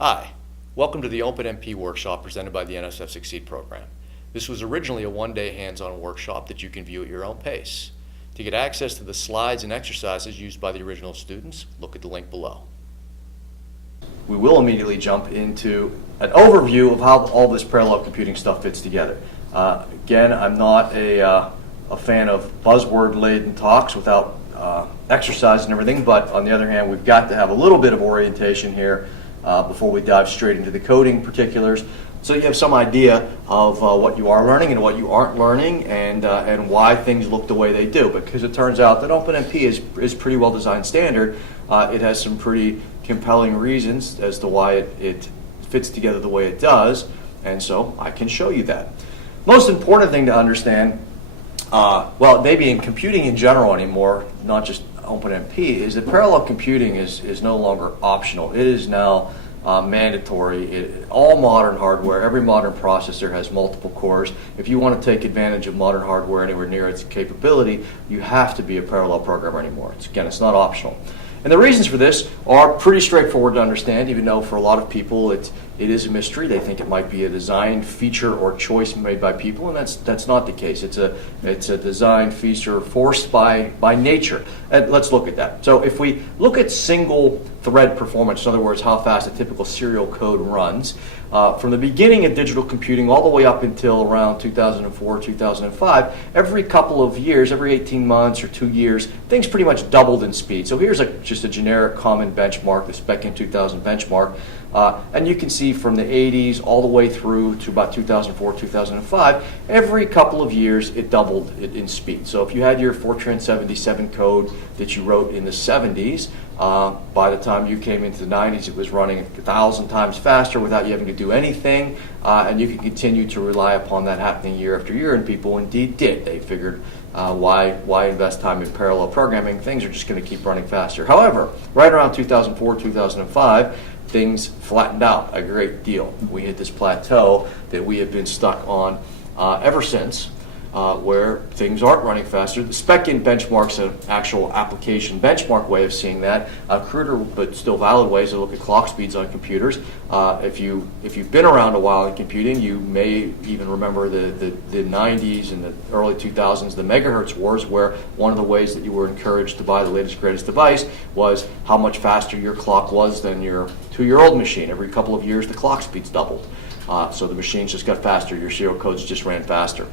Hi, welcome to the OpenMP workshop presented by the NSF XSEDE program. This was originally a one-day hands-on workshop that you can view at your own pace. To get access to the slides and exercises used by the original students, look at the link below. We will immediately jump into an overview of how all this parallel computing stuff fits together. Again, I'm not a fan of buzzword-laden talks without exercise and everything, but on the other hand, we've got to have a little bit of orientation here before we dive straight into the coding particulars, so you have some idea of what you are learning and what you aren't learning, and why things look the way they do. Because it turns out that OpenMP is pretty well designed standard. It has some pretty compelling reasons as to why it fits together the way it does, and so I can show you that. Most important thing to understand, well, maybe in computing in general anymore, not just OpenMP, is that parallel computing is no longer optional. It is now mandatory. All modern hardware, every modern processor has multiple cores. If you want to take advantage of modern hardware anywhere near its capability, you have to be a parallel programmer anymore. Again, it's not optional. And the reasons for this are pretty straightforward to understand, even though for a lot of people it is a mystery. They think it might be a design feature or choice made by people, and that's not the case. It's a design feature forced by nature. And let's look at that. So if we look at single thread performance, in other words, how fast a typical serial code runs, from the beginning of digital computing all the way up until around 2004, 2005, every couple of years, every 18 months or 2 years, things pretty much doubled in speed. So here's just a generic common benchmark, the Spec in 2000 benchmark. And you can see from the 80s all the way through to about 2004, 2005, every couple of years it doubled in speed. So if you had your Fortran 77 code that you wrote in the 70s, by the time you came into the 90s, it was running 1,000 times faster without you having to do anything, and you can continue to rely upon that happening year after year, and people indeed did. They figured, why invest time in parallel programming? Things are just going to keep running faster. However, right around 2004, 2005, things flattened out a great deal. We hit this plateau that we have been stuck on ever since, where things aren't running faster. The Spec-in benchmark's an actual application benchmark way of seeing that. Cruder but still valid ways to look at clock speeds on computers. If you've been around a while in computing, you may even remember the 90s and the early 2000s, the megahertz wars, where one of the ways that you were encouraged to buy the latest greatest device was how much faster your clock was than your 2-year-old machine. Every couple of years, the clock speeds doubled. So the machines just got faster. Your serial codes just ran faster.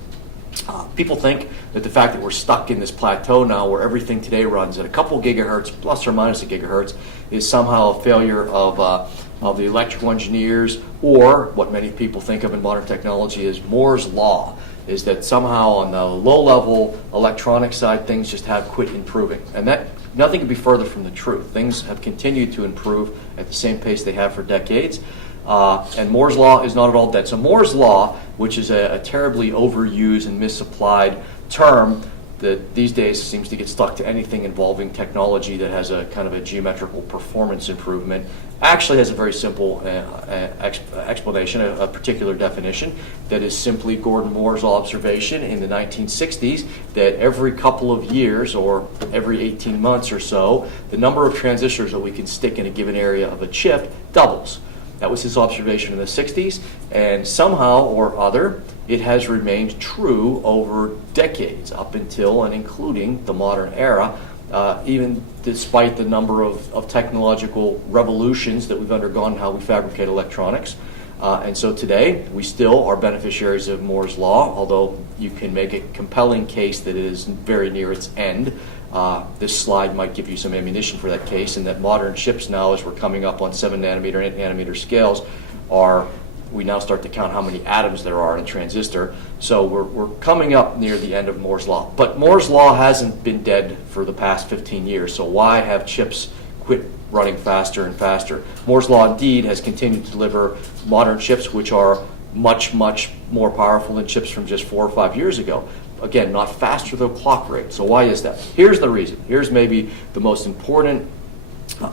People think that the fact that we're stuck in this plateau now where everything today runs at a couple gigahertz, plus or minus a gigahertz, is somehow a failure of the electrical engineers, or what many people think of in modern technology as Moore's Law, is that somehow on the low-level electronic side things just have quit improving. And that nothing could be further from the truth. Things have continued to improve at the same pace they have for decades. And Moore's Law is not at all dead. So Moore's Law, which is a terribly overused and misapplied term that these days seems to get stuck to anything involving technology that has a kind of a geometrical performance improvement, actually has a very simple explanation, a particular definition, that is simply Gordon Moore's observation in the 1960s that every couple of years or every 18 months or so, the number of transistors that we can stick in a given area of a chip doubles. That was his observation in the 60s, and somehow or other, it has remained true over decades, up until and including the modern era, even despite the number of technological revolutions that we've undergone in how we fabricate electronics. And so today, we still are beneficiaries of Moore's Law, although you can make a compelling case that it is very near its end. This slide might give you some ammunition for that case, and that modern chips now, as we're coming up on 7 nanometer, 8 nanometer scales, we now start to count how many atoms there are in a transistor. So we're coming up near the end of Moore's Law. But Moore's Law hasn't been dead for the past 15 years, so why have chips quit running faster and faster? Moore's Law indeed has continued to deliver modern chips which are much, much more powerful than chips from just 4 or 5 years ago. Again, not faster than clock rate. So why is that? Here's the reason. Here's maybe the most important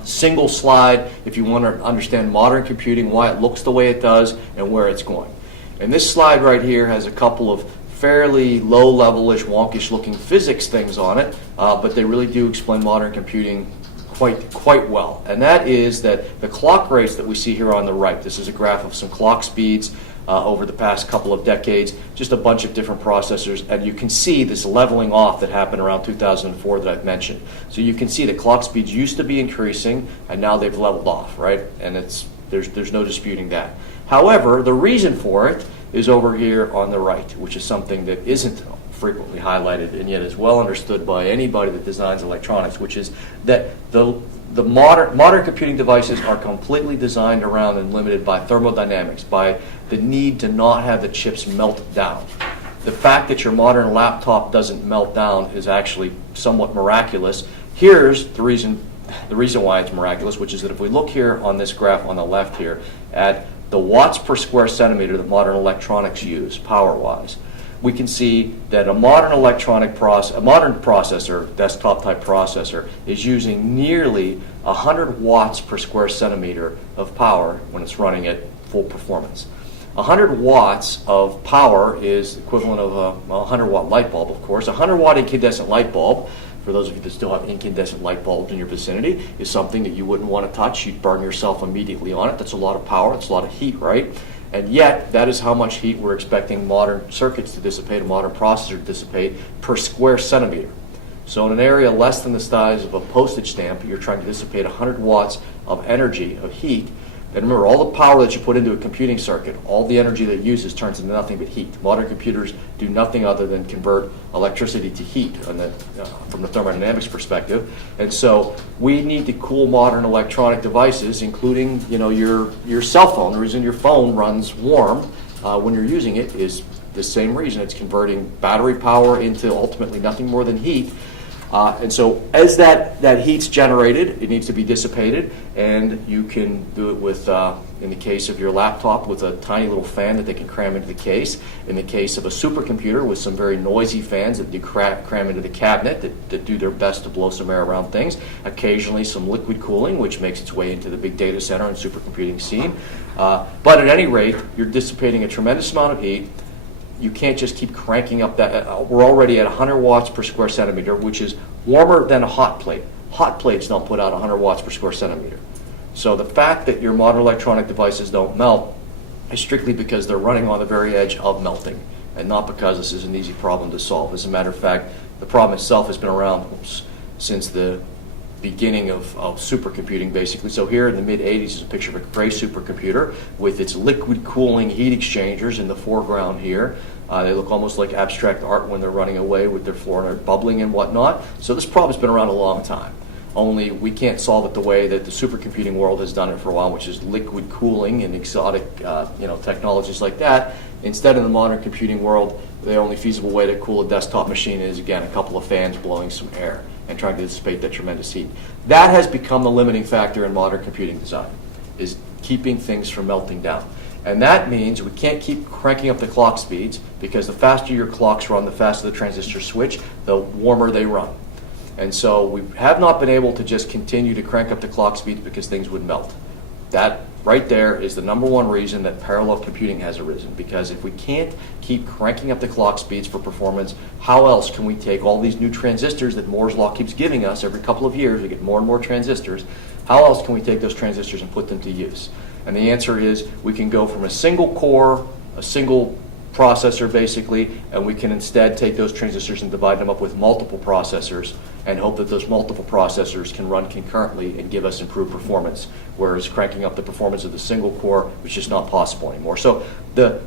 single slide if you want to understand modern computing, why it looks the way it does, and where it's going. And this slide right here has a couple of fairly low-level-ish, wonkish-looking physics things on it, but they really do explain modern computing quite well, and that is that the clock rates that we see here on the right, this is a graph of some clock speeds over the past couple of decades, just a bunch of different processors, and you can see this leveling off that happened around 2004 that I've mentioned. So you can see that clock speeds used to be increasing, and now they've leveled off, right? And there's no disputing that. However, the reason for it is over here on the right, which is something that isn't frequently highlighted and yet is well understood by anybody that designs electronics, which is that the modern computing devices are completely designed around and limited by thermodynamics, by the need to not have the chips melt down. The fact that your modern laptop doesn't melt down is actually somewhat miraculous. Here's the reason why it's miraculous, which is that if we look here on this graph on the left here at the watts per square centimeter that modern electronics use power-wise, we can see that a modern processor, desktop type processor, is using nearly 100 watts per square centimeter of power when it's running at full performance. 100 watts of power is equivalent of a 100 watt light bulb, of course. A 100 watt incandescent light bulb, for those of you that still have incandescent light bulbs in your vicinity, is something that you wouldn't want to touch. You'd burn yourself immediately on it. That's a lot of power. It's a lot of heat, right? And yet, that is how much heat we're expecting modern circuits to dissipate, a modern processor to dissipate per square centimeter. So in an area less than the size of a postage stamp, you're trying to dissipate 100 watts of energy, of heat. And remember, all the power that you put into a computing circuit, all the energy that it uses turns into nothing but heat. Modern computers do nothing other than convert electricity to heat from the thermodynamics perspective. And so we need to cool modern electronic devices, including your cell phone. The reason your phone runs warm when you're using it is the same reason. It's converting battery power into ultimately nothing more than heat. And so as that heat's generated, it needs to be dissipated, and you can do it with, in the case of your laptop, with a tiny little fan that they can cram into the case. In the case of a supercomputer, with some very noisy fans that you cram into the cabinet that do their best to blow some air around things. Occasionally some liquid cooling, which makes its way into the big data center and supercomputing scene. But at any rate, you're dissipating a tremendous amount of heat. You can't just keep cranking up that. We're already at 100 watts per square centimeter, which is warmer than a hot plate. Hot plates don't put out 100 watts per square centimeter. So the fact that your modern electronic devices don't melt is strictly because they're running on the very edge of melting, and not because this is an easy problem to solve. As a matter of fact, the problem itself has been around since the beginning of supercomputing, basically. So here in the mid-'80s is a picture of a gray supercomputer with its liquid cooling heat exchangers in the foreground here. They look almost like abstract art when they're running away with their floor and bubbling and whatnot. So this problem's been around a long time. Only we can't solve it the way that the supercomputing world has done it for a while, which is liquid cooling and exotic technologies like that. Instead, in the modern computing world, the only feasible way to cool a desktop machine is, again, a couple of fans blowing some air and trying to dissipate that tremendous heat. That has become the limiting factor in modern computing design, is keeping things from melting down. And that means we can't keep cranking up the clock speeds, because the faster your clocks run, the faster the transistors switch, the warmer they run. And so we have not been able to just continue to crank up the clock speeds because things would melt. That right there is the number one reason that parallel computing has arisen, because if we can't keep cranking up the clock speeds for performance, how else can we take all these new transistors that Moore's law keeps giving us every couple of years? We get more and more transistors. How else can we take those transistors and put them to use? And the answer is we can go from a single core, a single processor basically, and we can instead take those transistors and divide them up with multiple processors and hope that those multiple processors can run concurrently and give us improved performance, whereas cranking up the performance of the single core is just not possible anymore. So the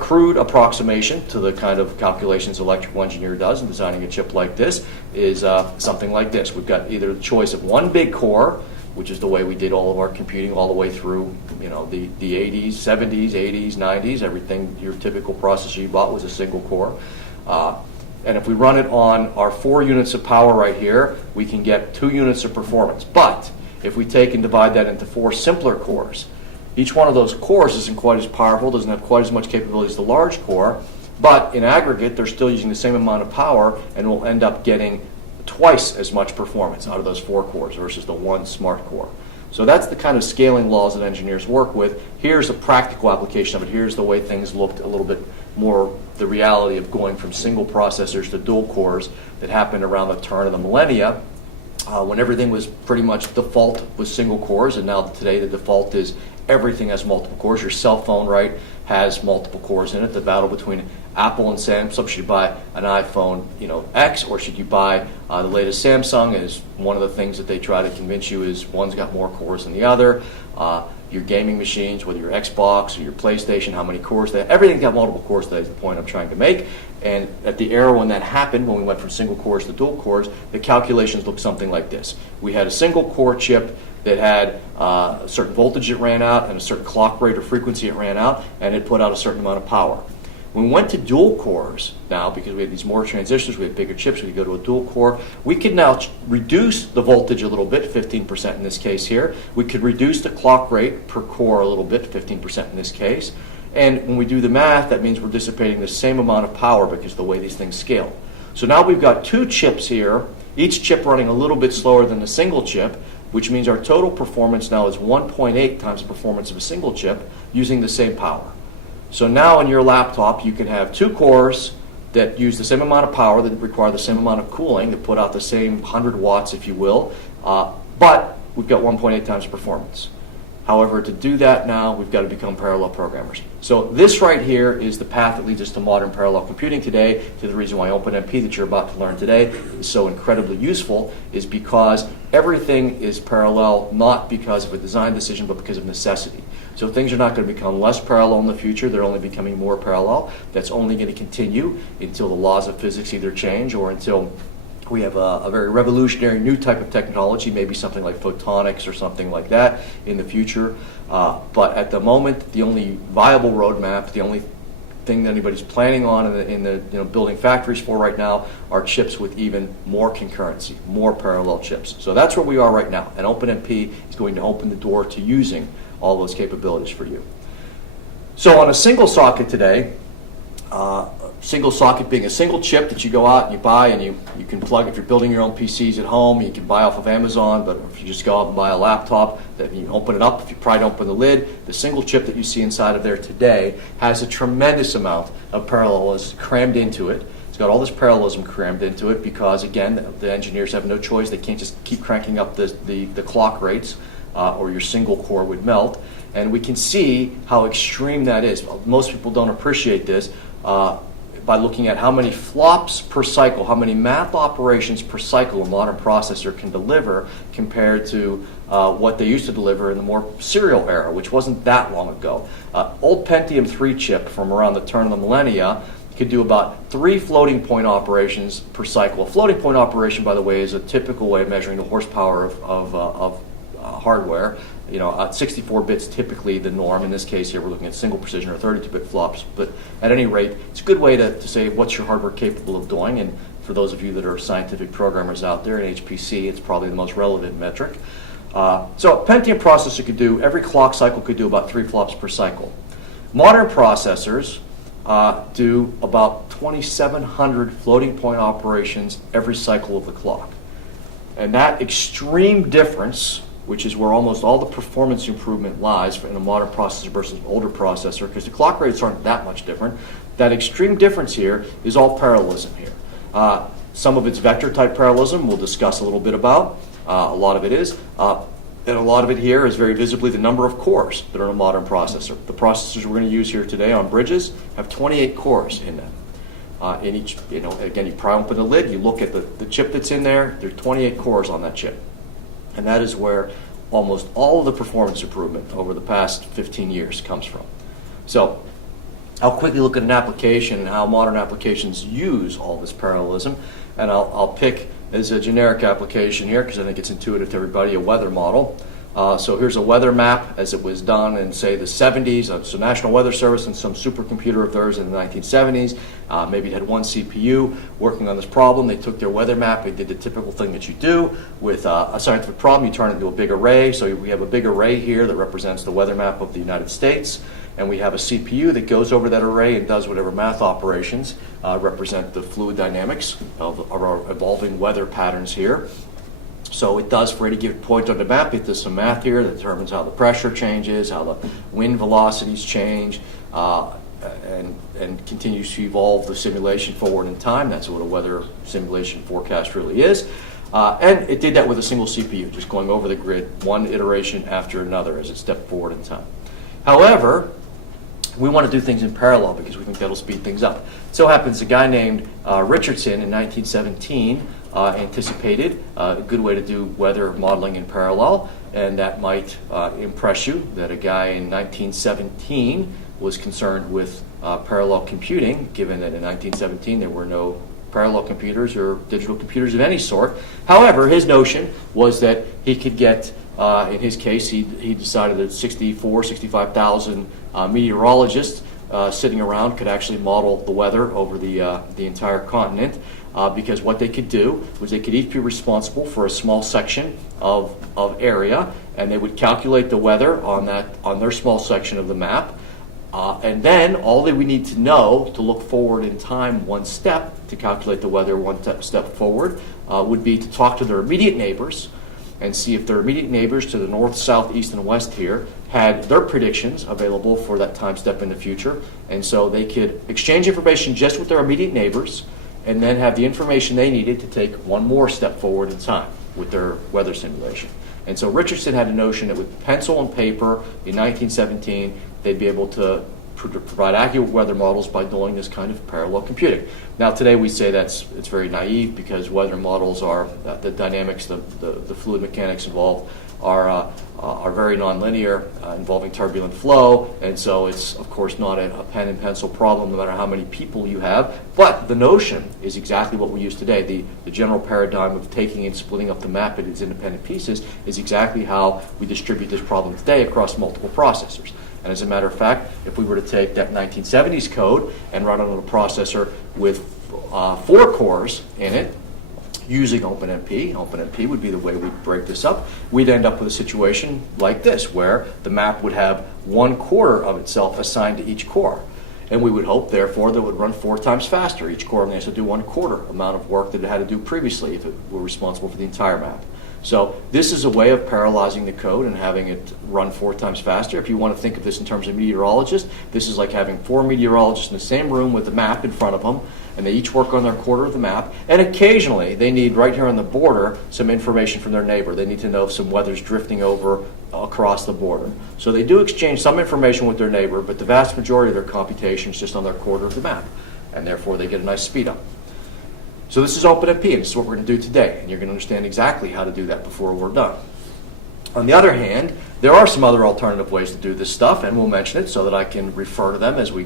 crude approximation to the kind of calculations an electrical engineer does in designing a chip like this is something like this. We've got either the choice of one big core, which is the way we did all of our computing all the way through, the 80s, 70s, 80s, 90s. Everything, your typical processor you bought was a single core. And if we run it on our 4 units of power right here, we can get 2 units of performance. But if we take and divide that into 4 simpler cores, each one of those cores isn't quite as powerful, doesn't have quite as much capability as the large core, but in aggregate, they're still using the same amount of power, and we'll end up getting twice as much performance out of those 4 cores versus the 1 smart core. So that's the kind of scaling laws that engineers work with. Here's a practical application of it. Here's the way things looked a little bit more, the reality of going from single processors to dual cores that happened around the turn of the millennia. when everything was pretty much default with single cores, and now today the default is everything has multiple cores. Your cell phone, right, has multiple cores in it. The battle between Apple and Samsung, should you buy an iPhone, X, or should you buy the latest Samsung? Is one of the things that they try to convince you is one's got more cores than the other. Your gaming machines, whether your Xbox or your PlayStation, how many cores they have. Everything's got multiple cores today is the point I'm trying to make. And at the era when that happened, when we went from single cores to dual cores, the calculations looked something like this. We had a single core chip that had a certain voltage it ran out and a certain clock rate or frequency it ran out, and it put out a certain amount of power. When we went to dual cores now, because we had these more transistors, we had bigger chips, we could go to a dual core. We could now reduce the voltage a little bit, 15% in this case here. We could reduce the clock rate per core a little bit, 15% in this case. And when we do the math, that means we're dissipating the same amount of power because of the way these things scale. So now we've got two chips here, each chip running a little bit slower than the single chip, which means our total performance now is 1.8 times the performance of a single chip using the same power. So now in your laptop, you can have two cores that use the same amount of power, that require the same amount of cooling, that put out the same 100 watts, if you will, but we've got 1.8 times performance. However, to do that now, we've got to become parallel programmers. So this right here is the path that leads us to modern parallel computing today. To the reason why OpenMP that you're about to learn today is so incredibly useful is because everything is parallel, not because of a design decision, but because of necessity. So things are not going to become less parallel in the future. They're only becoming more parallel. That's only going to continue until the laws of physics either change or until we have a very revolutionary new type of technology, maybe something like photonics or something like that in the future. But at the moment, the only viable roadmap, the only thing that anybody's planning on in the building factories for right now are chips with even more concurrency, more parallel chips. So that's where we are right now. And OpenMP is going to open the door to using all those capabilities for you. So on a single socket today, single socket being a single chip that you go out and you buy and you can plug. If you're building your own PCs at home, you can buy off of Amazon, but if you just go out and buy a laptop, that you open it up, if you pry open the lid, the single chip that you see inside of there today has a tremendous amount of parallelism crammed into it. It's got all this parallelism crammed into it because, again, the engineers have no choice. They can't just keep cranking up the clock rates or your single core would melt. And we can see how extreme that is. Most people don't appreciate this. By looking at how many flops per cycle, how many math operations per cycle a modern processor can deliver compared to what they used to deliver in the more serial era, which wasn't that long ago. Old Pentium 3 chip from around the turn of the millennia could do about 3 floating point operations per cycle. A floating point operation, by the way, is a typical way of measuring the horsepower of hardware. 64 bits typically the norm. In this case here, we're looking at single precision or 32-bit flops. But at any rate, it's a good way to say what's your hardware capable of doing. And for those of you that are scientific programmers out there in HPC, it's probably the most relevant metric. So a Pentium processor could do, every clock cycle could do about 3 flops per cycle. Modern processors do about 2,700 floating point operations every cycle of the clock. And that extreme difference, which is where almost all the performance improvement lies in a modern processor versus an older processor, because the clock rates aren't that much different. That extreme difference here is all parallelism here. Some of it's vector type parallelism we'll discuss a little bit about. A lot of it is. And a lot of it here is very visibly the number of cores that are in a modern processor. The processors we're going to use here today on bridges have 28 cores in them. In each, again, you pry open the lid, you look at the chip that's in there, there are 28 cores on that chip. And that is where almost all of the performance improvement over the past 15 years comes from. So I'll quickly look at an application and how modern applications use all this parallelism. And I'll pick as a generic application here, because I think it's intuitive to everybody, a weather model. So here's a weather map as it was done in, say, the 70s. So National Weather Service and some supercomputer of theirs in the 1970s. Maybe it had one CPU working on this problem. They took their weather map. They did the typical thing that you do with a scientific problem. You turn it into a big array. So we have a big array here that represents the weather map of the United States. And we have a CPU that goes over that array and does whatever math operations represent the fluid dynamics of our evolving weather patterns here. So it does, for any given point on the map, it does some math here that determines how the pressure changes, how the wind velocities change, and continues to evolve the simulation forward in time. That's what a weather simulation forecast really is. And it did that with a single CPU, just going over the grid, one iteration after another as it stepped forward in time. However, we want to do things in parallel because we think that'll speed things up. It so happens a guy named Richardson in 1917 anticipated a good way to do weather modeling in parallel, and that might impress you that a guy in 1917 was concerned with parallel computing, given that in 1917 there were no parallel computers or digital computers of any sort. However, his notion was that he could get, in his case, he decided that 65,000 meteorologists sitting around could actually model the weather over the entire continent, because what they could do was they could each be responsible for a small section of area, and they would calculate the weather on their small section of the map. And then all that we need to know to look forward in time one step to calculate the weather one step forward would be to talk to their immediate neighbors and see if their immediate neighbors to the north, south, east, and west here had their predictions available for that time step in the future. And so they could exchange information just with their immediate neighbors and then have the information they needed to take one more step forward in time with their weather simulation. And so Richardson had a notion that with pencil and paper in 1917, they'd be able to provide accurate weather models by doing this kind of parallel computing. Now today we say it's very naive because weather models are, the dynamics, the fluid mechanics involved are very nonlinear, involving turbulent flow, and so it's of course not a pen and pencil problem no matter how many people you have, but the notion is exactly what we use today. The general paradigm of taking and splitting up the map into its independent pieces is exactly how we distribute this problem today across multiple processors. And as a matter of fact, if we were to take that 1970s code and run it on a processor with 4 cores in it, using OpenMP would be the way we'd break this up, we'd end up with a situation like this, where the map would have 1/4 of itself assigned to each core. And we would hope, therefore, that it would run 4 times faster. Each core only has to do 1/4 amount of work that it had to do previously if it were responsible for the entire map. So this is a way of parallelizing the code and having it run 4 times faster. If you want to think of this in terms of meteorologists, this is like having 4 meteorologists in the same room with the map in front of them, and they each work on their quarter of the map, and occasionally they need, right here on the border, some information from their neighbor. They need to know if some weather's drifting over across the border. So they do exchange some information with their neighbor, but the vast majority of their computation is just on their quarter of the map, and therefore they get a nice speed up. So this is OpenMP, and this is what we're going to do today, and you're going to understand exactly how to do that before we're done. On the other hand, there are some other alternative ways to do this stuff, and we'll mention it so that I can refer to them as we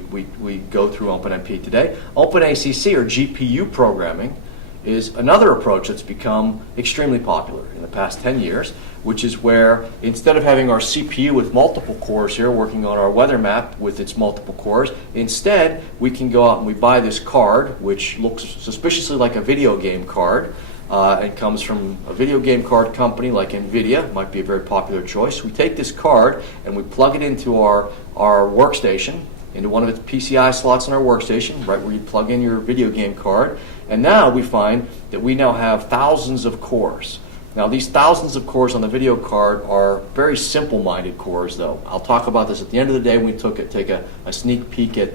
go through OpenMP today. OpenACC, or GPU programming, is another approach that's become extremely popular in the past 10 years, which is where instead of having our CPU with multiple cores here working on our weather map with its multiple cores, instead we can go out and we buy this card, which looks suspiciously like a video game card. It comes from a video game card company like NVIDIA, might be a very popular choice. We take this card and we plug it into our workstation, into one of its PCI slots on our workstation, right where you plug in your video game card. And now we find that we now have thousands of cores. Now these thousands of cores on the video card are very simple-minded cores, though. I'll talk about this at the end of the day when we take a sneak peek at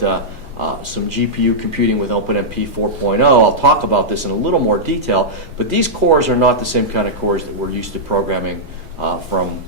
some GPU computing with OpenMP 4.0. I'll talk about this in a little more detail, but these cores are not the same kind of cores that we're used to programming from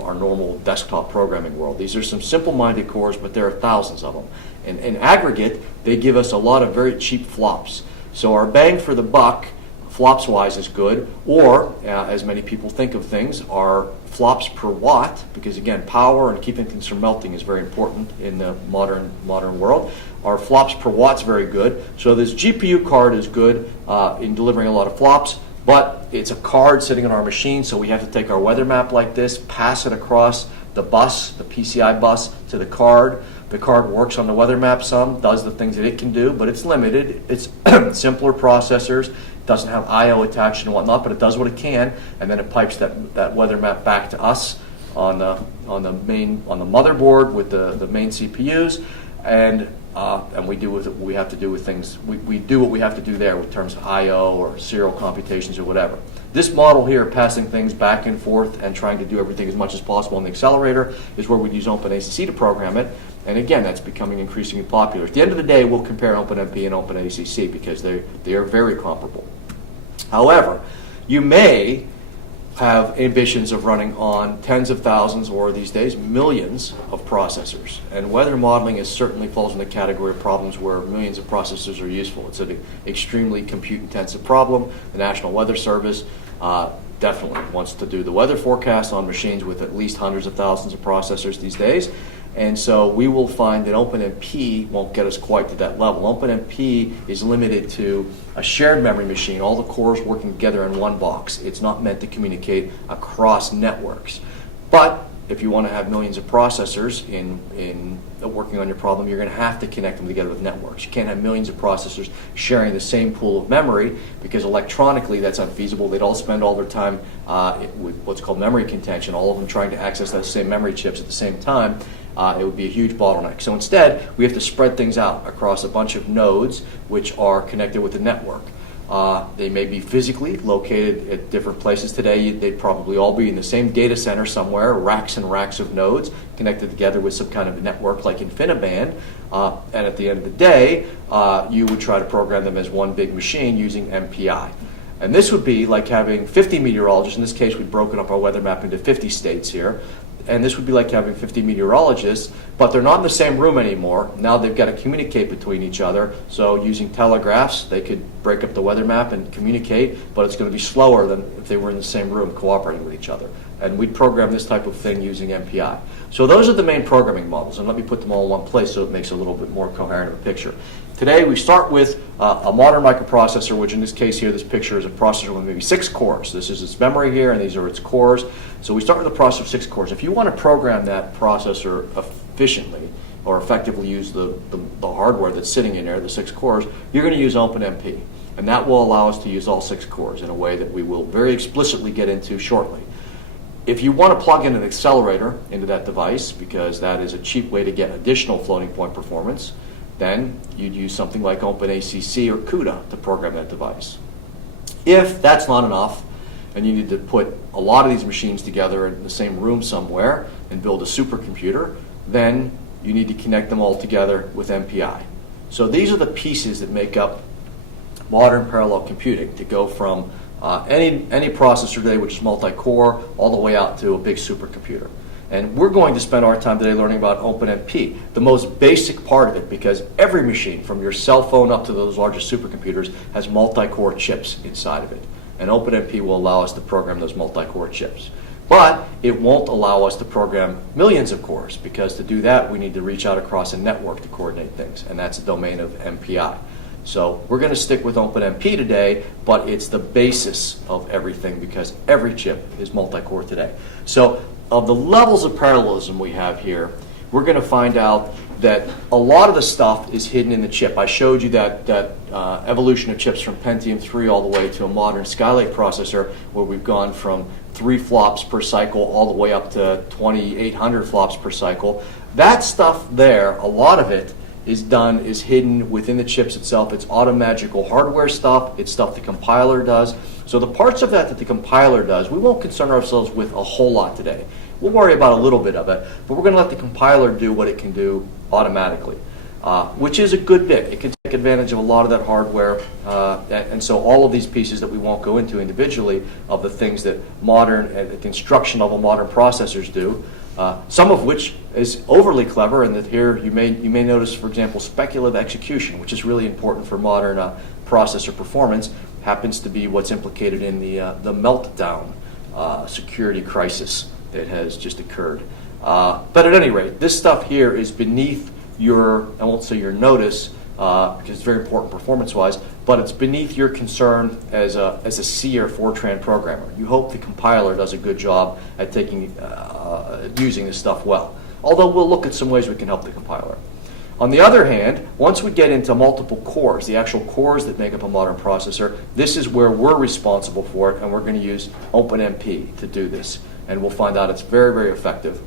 our normal desktop programming world. These are some simple-minded cores, but there are thousands of them. And in aggregate, they give us a lot of very cheap flops. So our bang for the buck, flops-wise, is good, or, as many people think of things, our flops per watt, because again, power and keeping things from melting is very important in the modern world. Our flops per watt's very good. So this GPU card is good in delivering a lot of flops, but it's a card sitting on our machine, so we have to take our weather map like this, pass it across the bus, the PCI bus, to the card. The card works on the weather map some, does the things that it can do, but it's limited. It's simpler processors, doesn't have I/O attached and whatnot, but it does what it can, and then it pipes that weather map back to us on the motherboard with the main CPUs, and we do what we have to do with things. We do what we have to do there in terms of I/O or serial computations or whatever. This model here, passing things back and forth and trying to do everything as much as possible in the accelerator, is where we use OpenACC to program it. And again, that's becoming increasingly popular. At the end of the day, we'll compare OpenMP and OpenACC because they are very comparable. However, You may have ambitions of running on tens of thousands, or these days millions of processors. And weather modeling certainly falls in the category of problems where millions of processors are useful. It's an extremely compute-intensive problem. The National Weather Service definitely wants to do the weather forecast on machines with at least hundreds of thousands of processors these days. And so we will find that OpenMP won't get us quite to that level. OpenMP is limited to a shared memory machine, all the cores working together in one box. It's not meant to communicate across networks. But if you want to have millions of processors in working on your problem, you're going to have to connect them together with networks. You can't have millions of processors sharing the same pool of memory, because electronically that's unfeasible. They'd all spend all their time with what's called memory contention, all of them trying to access those same memory chips at the same time. It would be a huge bottleneck. So instead, we have to spread things out across a bunch of nodes which are connected with the network. They may be physically located at different places today. They'd probably all be in the same data center somewhere, racks and racks of nodes connected together with some kind of network like InfiniBand. And at the end of the day, you would try to program them as one big machine using MPI. And this would be like having 50 meteorologists. In this case, we've broken up our weather map into 50 states here. And this would be like having 50 meteorologists, but they're not in the same room anymore. Now they've got to communicate between each other. So using telegraphs, they could break up the weather map and communicate, but it's going to be slower than if they were in the same room cooperating with each other. And we'd program this type of thing using MPI. So those are the main programming models, and let me put them all in one place so it makes a little bit more coherent of a picture. Today we start with a modern microprocessor, which in this case here, this picture is a processor with maybe 6 cores. This is its memory here, and these are its cores. So we start with a processor of 6 cores. If you want to program that processor efficiently, or effectively use the hardware that's sitting in there, the 6 cores, you're going to use OpenMP. And that will allow us to use all 6 cores in a way that we will very explicitly get into shortly. If you want to plug in an accelerator into that device, because that is a cheap way to get additional floating point performance, then you'd use something like OpenACC or CUDA to program that device. If that's not enough, and you need to put a lot of these machines together in the same room somewhere and build a supercomputer, then you need to connect them all together with MPI. So these are the pieces that make up modern parallel computing, to go from any processor today, which is multi-core, all the way out to a big supercomputer. And we're going to spend our time today learning about OpenMP, the most basic part of it, because every machine, from your cell phone up to those largest supercomputers, has multi-core chips inside of it. And OpenMP will allow us to program those multi-core chips. But it won't allow us to program millions of cores, because to do that, we need to reach out across a network to coordinate things, and that's the domain of MPI. So we're going to stick with OpenMP today, but it's the basis of everything, because every chip is multi-core today. So of the levels of parallelism we have here, we're going to find out that a lot of the stuff is hidden in the chip. I showed you that evolution of chips from Pentium 3 all the way to a modern Skylake processor, where we've gone from 3 flops per cycle all the way up to 2,800 flops per cycle. That stuff there, a lot of it, is hidden within the chips itself. It's automagical hardware stuff. It's stuff the compiler does. So the parts of that the compiler does, we won't concern ourselves with a whole lot today. We'll worry about a little bit of it, but we're going to let the compiler do what it can do automatically, which is a good bit. It can take advantage of a lot of that hardware, and so all of these pieces that we won't go into individually of the things that modern, at the instruction level, modern processors do, some of which is overly clever, and that here you may notice, for example, speculative execution, which is really important for modern processor performance, happens to be what's implicated in the meltdown security crisis that has just occurred. But at any rate, this stuff here is beneath your, I won't say your notice, because it's very important performance-wise, but it's beneath your concern as a C or Fortran programmer. You hope the compiler does a good job at using this stuff well. Although we'll look at some ways we can help the compiler. On the other hand, once we get into multiple cores, the actual cores that make up a modern processor, this is where we're responsible for it, and we're going to use OpenMP to do this. And we'll find out it's very, very effective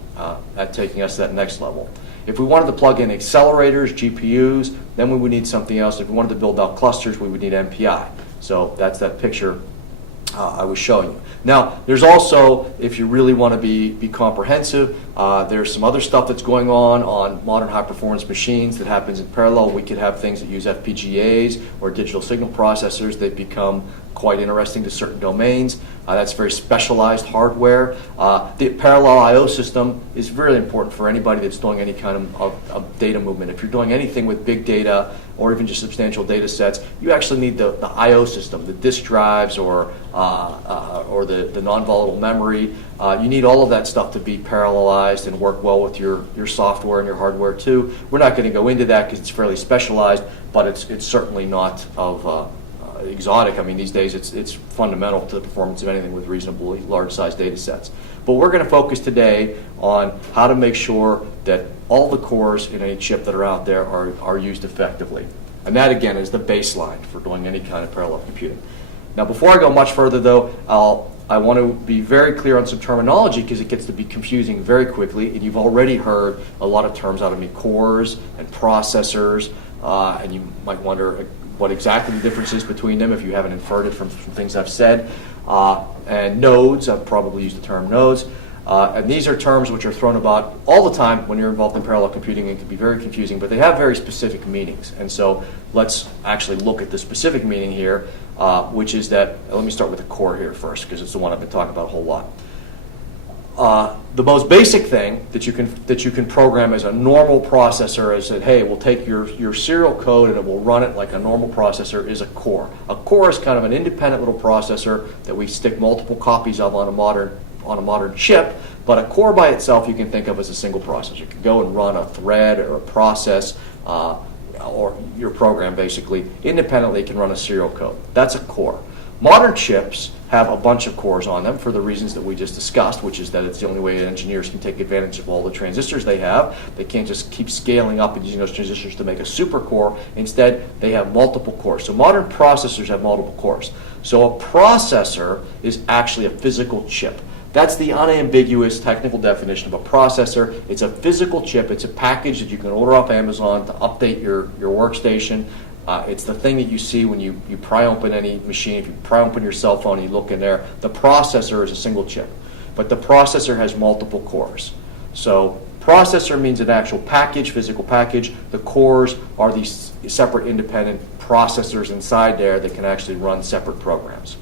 at taking us to that next level. If we wanted to plug in accelerators, GPUs, then we would need something else. If we wanted to build out clusters, we would need MPI. So that's that picture I was showing you. Now, there's also, if you really want to be comprehensive, there's some other stuff that's going on modern high-performance machines that happens in parallel. We could have things that use FPGAs or digital signal processors that become quite interesting to certain domains. That's very specialized hardware. The parallel I/O system is really important for anybody that's doing any kind of data movement. If you're doing anything with big data or even just substantial data sets, you actually need the I/O system, the disk drives or the non-volatile memory. You need all of that stuff to be parallelized and work well with your software and your hardware too. We're not going to go into that because it's fairly specialized, but it's certainly not of exotic. I mean, these days it's fundamental to the performance of anything with reasonably large-sized data sets. But we're going to focus today on how to make sure that all the cores in any chip that are out there are used effectively. And that, again, is the baseline for doing any kind of parallel computing. Now, before I go much further, though, I want to be very clear on some terminology because it gets to be confusing very quickly. And you've already heard a lot of terms out of me, cores and processors, and you might wonder what exactly the difference is between them if you haven't inferred it from things I've said. And nodes, I've probably used the term nodes. And these are terms which are thrown about all the time when you're involved in parallel computing and can be very confusing, but they have very specific meanings. And so let's actually look at the specific meaning here, which is that, let me start with the core here first, because it's the one I've been talking about a whole lot. The most basic thing that you can program as a normal processor is that, hey, we'll take your serial code and it will run it like a normal processor, is a core. A core is kind of an independent little processor that we stick multiple copies of on a modern chip, but a core by itself you can think of as a single processor. It can go and run a thread or a process or your program basically independently. It can run a serial code. That's a core. Modern chips have a bunch of cores on them for the reasons that we just discussed, which is that it's the only way engineers can take advantage of all the transistors they have. They can't just keep scaling up and using those transistors to make a super core. Instead, they have multiple cores. So modern processors have multiple cores. So a processor is actually a physical chip. That's the unambiguous technical definition of a processor. It's a physical chip. It's a package that you can order off Amazon to update your workstation. It's the thing that you see when you pry open any machine. If you pry open your cell phone and you look in there, the processor is a single chip. But the processor has multiple cores. So processor means an actual package, physical package. The cores are these separate independent processors inside there that can actually run separate programs.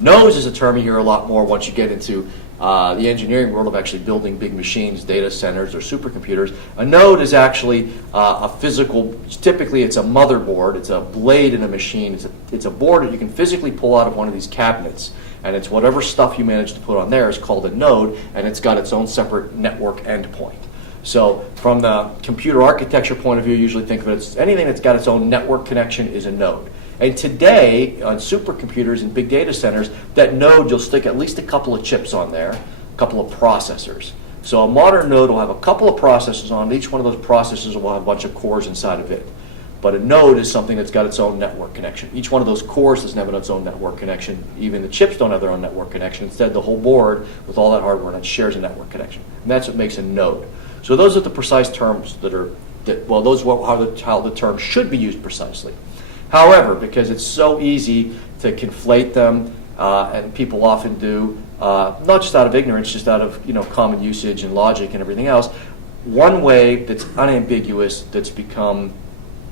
Nodes is a term you hear a lot more once you get into the engineering world of actually building big machines, data centers, or supercomputers. A node is actually a physical, typically it's a motherboard, it's a blade in a machine, it's a board that you can physically pull out of one of these cabinets, and it's whatever stuff you manage to put on there is called a node, and it's got its own separate network endpoint. So from the computer architecture point of view, you usually think of it as anything that's got its own network connection is a node. And today, on supercomputers and big data centers, that node, you'll stick at least a couple of chips on there, a couple of processors. So a modern node will have a couple of processors on it. Each one of those processors will have a bunch of cores inside of it. But a node is something that's got its own network connection. Each one of those cores doesn't have its own network connection. Even the chips don't have their own network connection. Instead, the whole board with all that hardware in it shares a network connection. And that's what makes a node. So those are the precise terms those are how the term should be used precisely. However, because it's so easy to conflate them, and people often do, not just out of ignorance, just out of common usage and logic and everything else, one way that's unambiguous that's become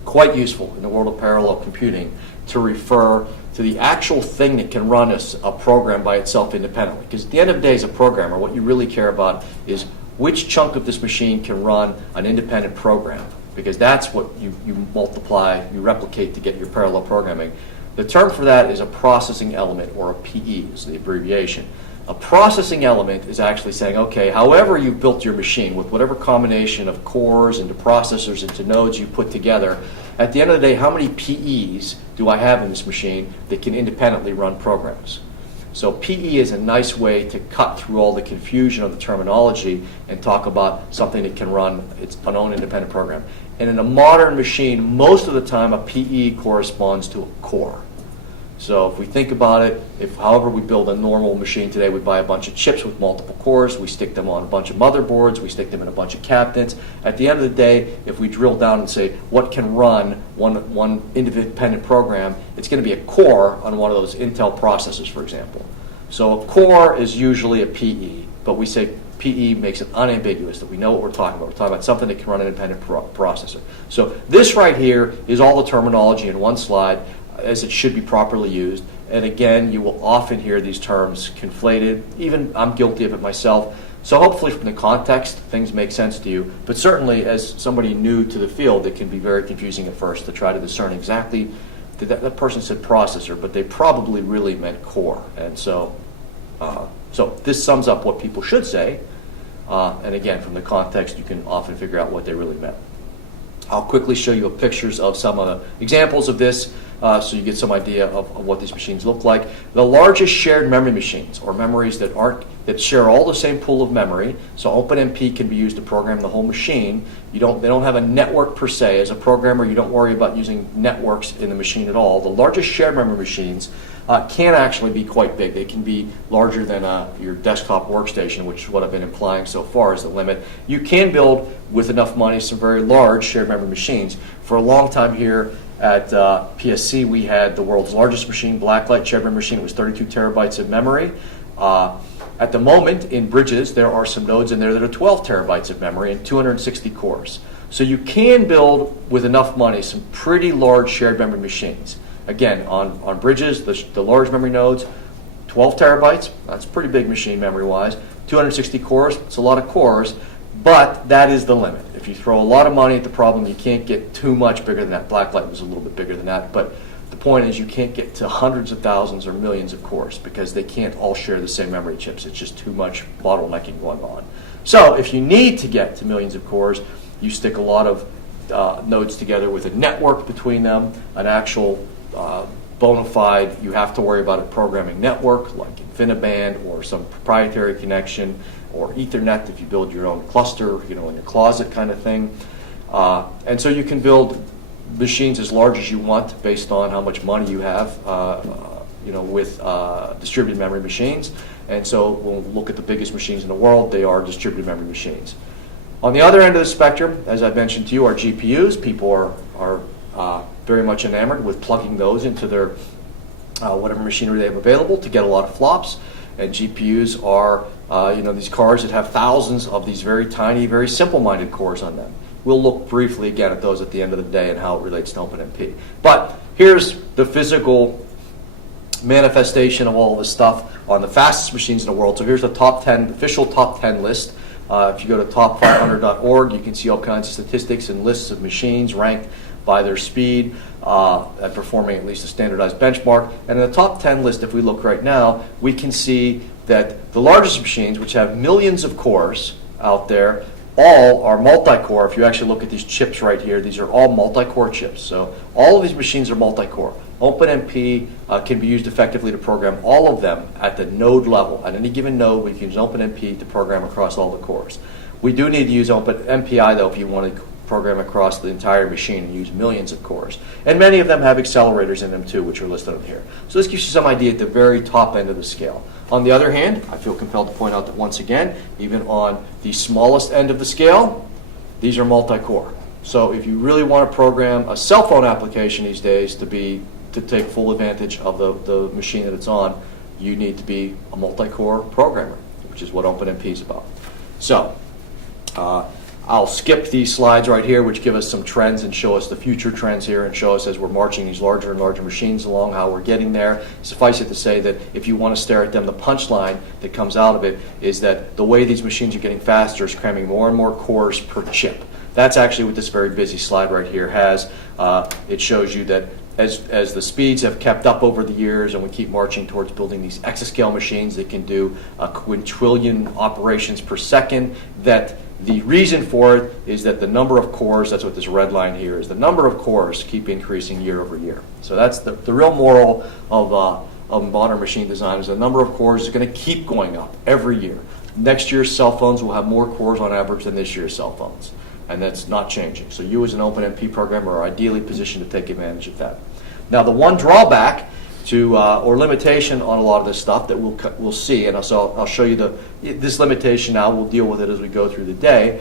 quite useful in the world of parallel computing to refer to the actual thing that can run a program by itself independently. Because at the end of the day, as a programmer, what you really care about is which chunk of this machine can run an independent program. Because that's what you multiply, you replicate to get your parallel programming. The term for that is a processing element, or a PE is the abbreviation. A processing element is actually saying, okay, however you built your machine, with whatever combination of cores into processors into nodes you put together, at the end of the day, how many PEs do I have in this machine that can independently run programs? So PE is a nice way to cut through all the confusion of the terminology and talk about something that can run its own independent program. And in a modern machine, most of the time a PE corresponds to a core. So if we think about it, however we build a normal machine today, we buy a bunch of chips with multiple cores, we stick them on a bunch of motherboards, we stick them in a bunch of cabinets. At the end of the day, if we drill down and say what can run one independent program, it's going to be a core on one of those Intel processors, for example. So a core is usually a PE, but we say PE makes it unambiguous that we know what we're talking about. We're talking about something that can run an independent processor. So this right here is all the terminology in one slide. as it should be properly used. And again, you will often hear these terms conflated. Even I'm guilty of it myself. So hopefully from the context, things make sense to you. But certainly as somebody new to the field, it can be very confusing at first to try to discern exactly, that person said processor, but they probably really meant core. And so, so this sums up what people should say. And again, from the context, you can often figure out what they really meant. I'll quickly show you pictures of some of the examples of this so you get some idea of what these machines look like. The largest shared memory machines, or memories that share all the same pool of memory, so OpenMP can be used to program the whole machine. They don't have a network per se. As a programmer, you don't worry about using networks in the machine at all. The largest shared memory machines can actually be quite big. They can be larger than your desktop workstation, which is what I've been implying so far is the limit. You can build, with enough money, some very large shared memory machines. For a long time here at PSC, we had the world's largest machine, Blacklight shared memory machine. It was 32 terabytes of memory. At the moment, in Bridges, there are some nodes in there that are 12 terabytes of memory and 260 cores. So you can build, with enough money, some pretty large shared memory machines. Again, on Bridges, the large memory nodes, 12 terabytes, that's a pretty big machine memory-wise. 260 cores, it's a lot of cores, but that is the limit. If you throw a lot of money at the problem, you can't get too much bigger than that. Blacklight was a little bit bigger than that, but the point is you can't get to hundreds of thousands or millions of cores because they can't all share the same memory chips. It's just too much bottlenecking going on. So if you need to get to millions of cores, you stick a lot of nodes together with a network between them, an actual bona fide, you have to worry about a programming network like InfiniBand or some proprietary connection or Ethernet if you build your own cluster, in your closet kind of thing. And so you can build machines as large as you want based on how much money you have, with distributed memory machines. And so when we look at the biggest machines in the world, they are distributed memory machines. On the other end of the spectrum, as I mentioned to you, are GPUs. People are very much enamored with plugging those into their whatever machinery they have available to get a lot of flops. And GPUs are these cards that have thousands of these very tiny, very simple-minded cores on them. We'll look briefly again at those at the end of the day and how it relates to OpenMP. But here's the physical manifestation of all this stuff on the fastest machines in the world. So here's the top 10, official top 10 list. If you go to top500.org, you can see all kinds of statistics and lists of machines ranked by their speed at performing at least a standardized benchmark. And in the top 10 list, if we look right now, we can see that the largest machines, which have millions of cores out there, all are multi-core. If you actually look at these chips right here, these are all multi-core chips. So all of these machines are multi-core. OpenMP can be used effectively to program all of them at the node level. At any given node, we can use OpenMP to program across all the cores. We do need to use OpenMPI, though, if you want to program across the entire machine and use millions of cores. And many of them have accelerators in them, too, which are listed on here. So this gives you some idea at the very top end of the scale. On the other hand, I feel compelled to point out that once again, even on the smallest end of the scale, these are multi-core. So if you really want to program a cell phone application these days to take full advantage of the machine that it's on, you need to be a multi-core programmer, which is what OpenMP is about. So I'll skip these slides right here, which give us some trends and show us the future trends here and show us as we're marching these larger and larger machines along how we're getting there. Suffice it to say that if you want to stare at them, the punchline that comes out of it is that the way these machines are getting faster is cramming more and more cores per chip. That's actually what this very busy slide right here has. It shows you that as the speeds have kept up over the years and we keep marching towards building these exascale machines that can do a quintillion operations per second, that the reason for it is that the number of cores, that's what this red line here is, the number of cores keep increasing year over year. So that's the real moral of modern machine design is the number of cores is going to keep going up every year. Next year's cell phones will have more cores on average than this year's cell phones. And that's not changing. So you as an OpenMP programmer are ideally positioned to take advantage of that. Now the one drawback to or limitation on a lot of this stuff that we'll see, and I'll show you this limitation now. We'll deal with it as we go through the day.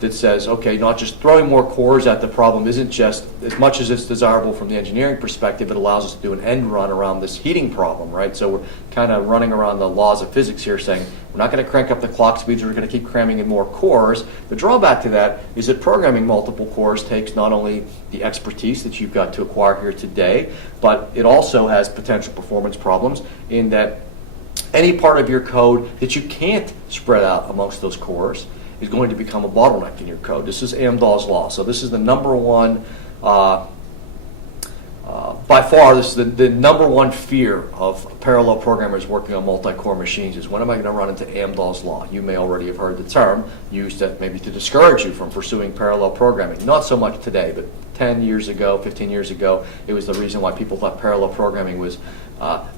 that says, okay, not just throwing more cores at the problem isn't just, as much as it's desirable from the engineering perspective, it allows us to do an end run around this heating problem, right? So we're kind of running around the laws of physics here, saying we're not going to crank up the clock speeds, we're going to keep cramming in more cores. The drawback to that is that programming multiple cores takes not only the expertise that you've got to acquire here today, but it also has potential performance problems in that any part of your code that you can't spread out amongst those cores is going to become a bottleneck in your code. This is Amdahl's law. So this is the number one, by far, this is the number one fear of parallel programmers working on multi-core machines is, when am I going to run into Amdahl's law? You may already have heard the term used maybe to discourage you from pursuing parallel programming. Not so much today, but 10 years ago, 15 years ago, it was the reason why people thought parallel programming was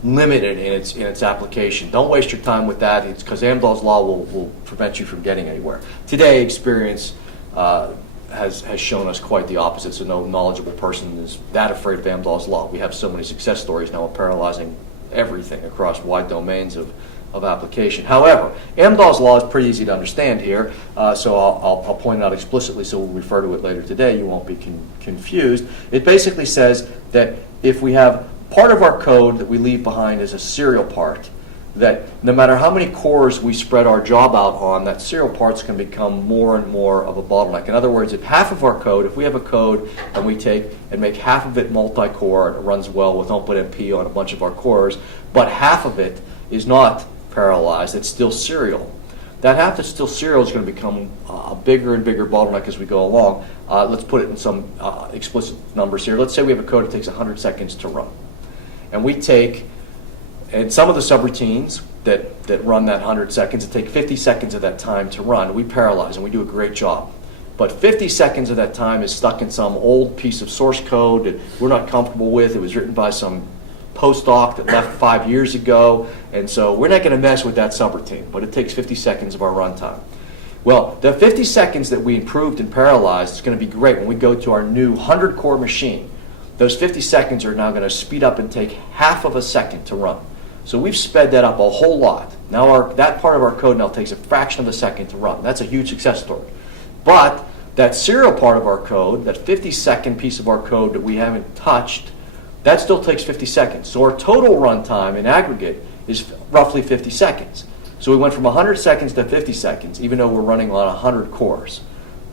limited in its application. Don't waste your time with that. It's because Amdahl's law will prevent you from getting anywhere. Today, experience has shown us quite the opposite. So no knowledgeable person is that afraid of Amdahl's law. We have so many success stories now of parallelizing everything across wide domains of application. However, Amdahl's law is pretty easy to understand here, so I'll point it out explicitly, so we'll refer to it later today. You won't be confused. It basically says that if we have part of our code that we leave behind as a serial part, that no matter how many cores we spread our job out on, that serial parts can become more and more of a bottleneck. In other words, if half of our code, if we have a code and we take and make half of it multi-core and it runs well with OpenMP on a bunch of our cores, but half of it is not parallelized, it's still serial. That half that's still serial is going to become a bigger and bigger bottleneck as we go along. Let's put it in some explicit numbers here. Let's say we have a code that takes 100 seconds to run. And we take, and some of the subroutines that run that 100 seconds, it take 50 seconds of that time to run. We parallelize and we do a great job. But 50 seconds of that time is stuck in some old piece of source code that we're not comfortable with. It was written by some postdoc that left 5 years ago, and so we're not going to mess with that subroutine, but it takes 50 seconds of our runtime. Well, the 50 seconds that we improved and parallelized is going to be great when we go to our new 100-core machine. Those 50 seconds are now going to speed up and take half of a second to run. So we've sped that up a whole lot. Now that part of our code now takes a fraction of a second to run. That's a huge success story. But that serial part of our code, that 50-second piece of our code that we haven't touched, that still takes 50 seconds. So our total runtime in aggregate is roughly 50 seconds. So we went from 100 seconds to 50 seconds, even though we're running on 100 cores.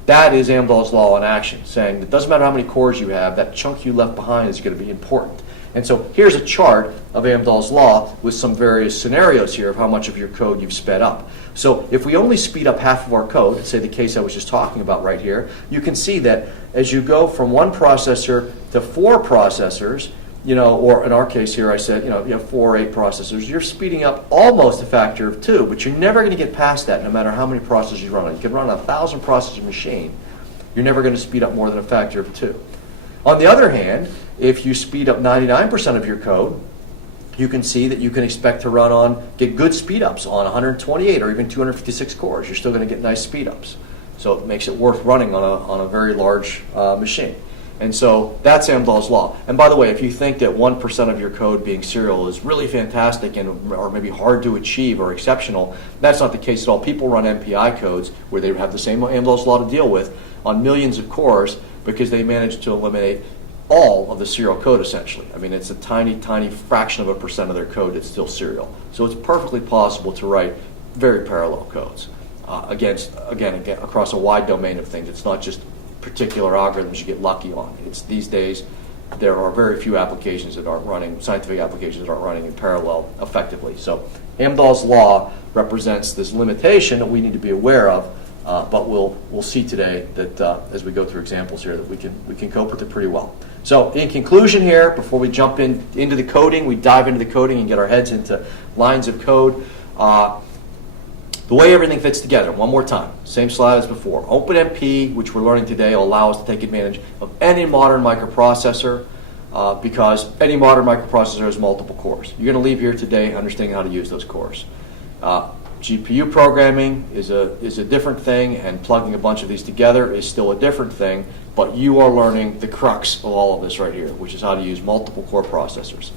That is Amdahl's law in action, saying it doesn't matter how many cores you have, that chunk you left behind is going to be important. And so here's a chart of Amdahl's law with some various scenarios here of how much of your code you've sped up. So if we only speed up half of our code, say the case I was just talking about right here, you can see that as you go from one processor to 4 processors, or in our case here I said, you have 4 or 8 processors, you're speeding up almost a factor of 2, but you're never going to get past that no matter how many processors you run on. You can run a 1,000 processor machine, you're never going to speed up more than a factor of 2. On the other hand, if you speed up 99% of your code, you can see that you can expect to get good speed ups on 128 or even 256 cores. You're still going to get nice speed ups. So it makes it worth running on a very large machine. And so that's Amdahl's law. And by the way, if you think that 1% of your code being serial is really fantastic or maybe hard to achieve or exceptional, that's not the case at all. People run MPI codes where they have the same Amdahl's law to deal with on millions of cores because they managed to eliminate all of the serial code essentially. I mean, it's a tiny, tiny fraction of a percent of their code that's still serial. So it's perfectly possible to write very parallel codes again, across a wide domain of things. It's not just particular algorithms you get lucky on. It's these days there are very few applications that aren't running, scientific applications that aren't running in parallel effectively. So Amdahl's law represents this limitation that we need to be aware of, but we'll see today that as we go through examples here that we can cope with it pretty well. So in conclusion here, before we jump into the coding, we dive into the coding and get our heads into lines of code. The way everything fits together, one more time, same slide as before. OpenMP, which we're learning today, will allow us to take advantage of any modern microprocessor because any modern microprocessor has multiple cores. You're going to leave here today understanding how to use those cores. GPU programming is a different thing, and plugging a bunch of these together is still a different thing, but you are learning the crux of all of this right here, which is how to use multiple core processors.